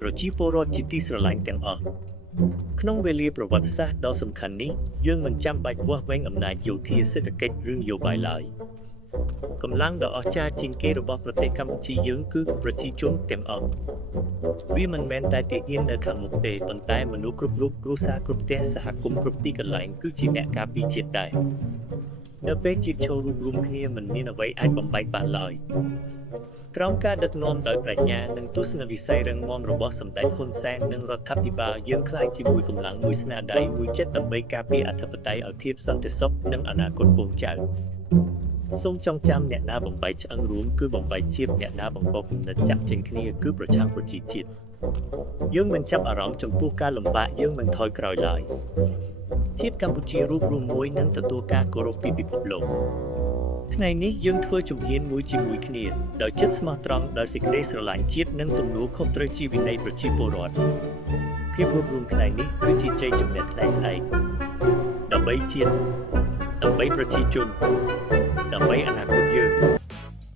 ប្រជាពលរដ្ឋជាទីស្រឡាញ់ទាំងអស់ក្នុងវេលាប្រវត្តិសាស្ត្រដ៏សំខាន់នេះយើងមិនចាំបាច់វាស់វែងអំណាចយោធាសេដ្ឋកិច្ចឬនយោបាយឡើយកម្លាំងដ៏អស្ចារ្យជាងគេរបស់ប្រទេសកម្ពុជាយើងគឺប្រជាជនទាំងអស់វាមិនមែនតែទាហាននៅខាងមុខទេប៉ុន្តែមនុស្សគ្រប់រូបគ្រួសារគ្រប់ផ្ទះសហគមន៍គ្រប់ទីកន្លែងគឺជាអ្នកការពារជាតិដែរនៅពេលជាតិចូលរួមរួមគ្នាមិនមានអ្វីអាចបំបែកបានឡើយក្រោមការដឹកនាំដោយប្រាជ្ញានិងទស្សនវិស័យរឹងមាំរបស់សម្ដេចហ៊ុនសែននិងរដ្ឋាភិបាលយើងក្លាយជាមួយកម្លាំងមួយស្នាដៃមួយចិត្តដើម្បីការពារអធិបតេយ្យឲ្យភាពសន្តិសុខនិងអនាគតកូនចៅសូមចងចាំអ្នកណាបំបែកឆ្អឹងរួមគឺបំបែកជាតិអ្នកណាបង្កគំនិតចាក់ចេញគ្នាគឺប្រឆាំងប្រជាជាតិយើងមិនចាប់អារម្មណ៍ចំពោះការលំបាកយើងមិនថយក្រោយឡើយជាតិកម្ពុជារួបរวมមួយនឹងទទួលការគោរពពីពិភពលោកថ្ងៃនេះយើងធ្វើជំហានមួយជាមួយគ្នាដោយចិត្តស្មោះត្រង់ដោយសេចក្តីស្រឡាញ់ជាតិនិងទំនួលខុសត្រូវជាវិន័យប្រជាពលរដ្ឋភាពរួបរวมថ្ងៃនេះគឺជាជ័យជំនះថ្ងៃស្អែកដើម្បីជាតិដើម្បីប្រជាជនដើម្បីអនាគតយើង